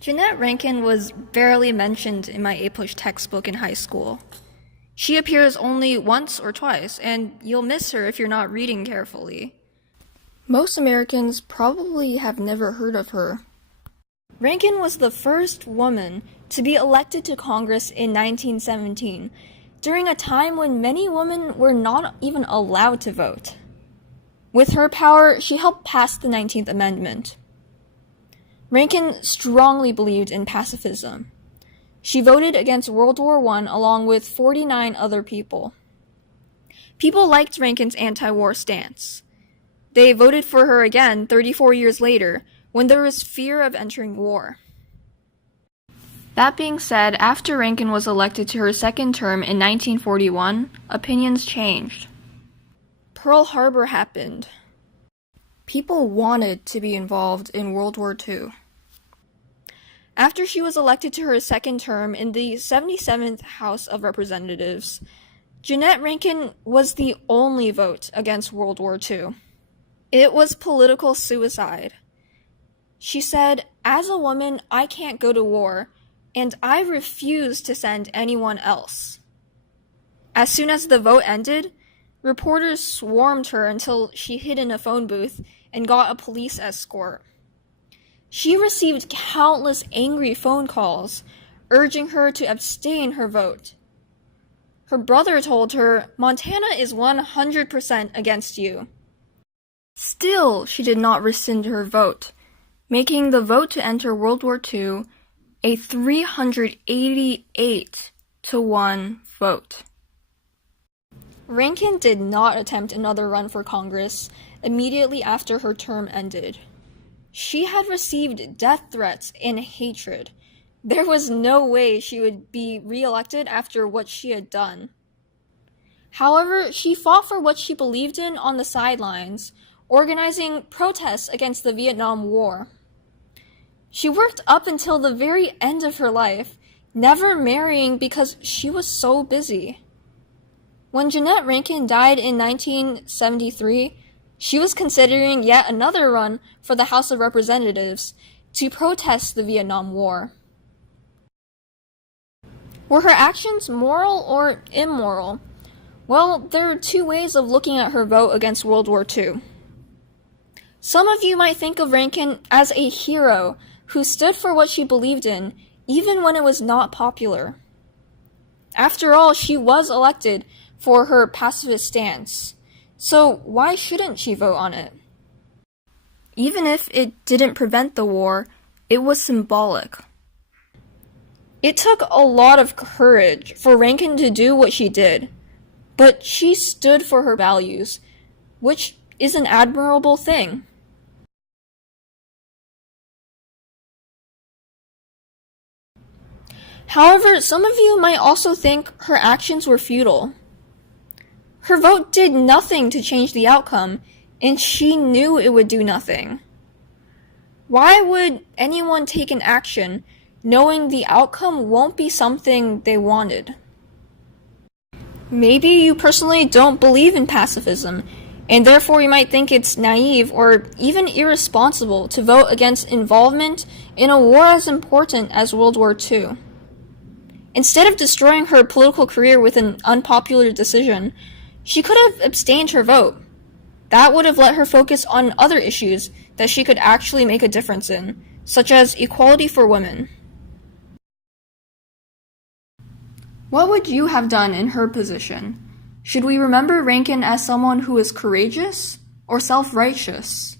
Jeannette Rankin was barely mentioned in my A-push textbook in high school. She appears only once or twice, and you'll miss her if you're not reading carefully. Most Americans probably have never heard of her. Rankin was the first woman to be elected to Congress in 1917, during a time when many women were not even allowed to vote. With her power, she helped pass the 19th Amendment. Rankin strongly believed in pacifism. She voted against World War I along with 49 other people. People liked Rankin's anti-war stance. They voted for her again 34 years later, when there was fear of entering war. That being said, after Rankin was elected to her second term in 1941, opinions changed. Pearl Harbor happened. People wanted to be involved in World War II. After she was elected to her second term in the 77th House of Representatives, Jeannette Rankin was the only vote against World War II. It was political suicide. She said, "As a woman, I can't go to war, and I refuse to send anyone else." As soon as the vote ended, reporters swarmed her until she hid in a phone booth and got a police escort. She received countless angry phone calls, urging her to abstain her vote. Her brother told her, "Montana is 100% against you." Still, she did not rescind her vote, making the vote to enter World War II a 388-1 vote. Rankin did not attempt another run for Congress immediately after her term ended. She had received death threats and hatred. There was no way she would be re-elected after what she had done. However, she fought for what she believed in on the sidelines, organizing protests against the Vietnam War. She worked up until the very end of her life, never marrying because she was so busy. When Jeannette Rankin died in 1973, she was considering yet another run for the House of Representatives to protest the Vietnam War. Were her actions moral or immoral? Well, there are two ways of looking at her vote against World War II. Some of you might think of Rankin as a hero who stood for what she believed in, even when it was not popular. After all, she was elected for her pacifist stance, so why shouldn't she vote on it? Even if it didn't prevent the war, it was symbolic. It took a lot of courage for Rankin to do what she did, but she stood for her values, which is an admirable thing. However, some of you might also think her actions were futile. Her vote did nothing to change the outcome, and she knew it would do nothing. Why would anyone take an action knowing the outcome won't be something they wanted? Maybe you personally don't believe in pacifism, and therefore you might think it's naive or even irresponsible to vote against involvement in a war as important as World War II. Instead of destroying her political career with an unpopular decision, she could have abstained her vote. That would have let her focus on other issues that she could actually make a difference in, such as equality for women. What would you have done in her position? Should we remember Rankin as someone who is courageous or self-righteous?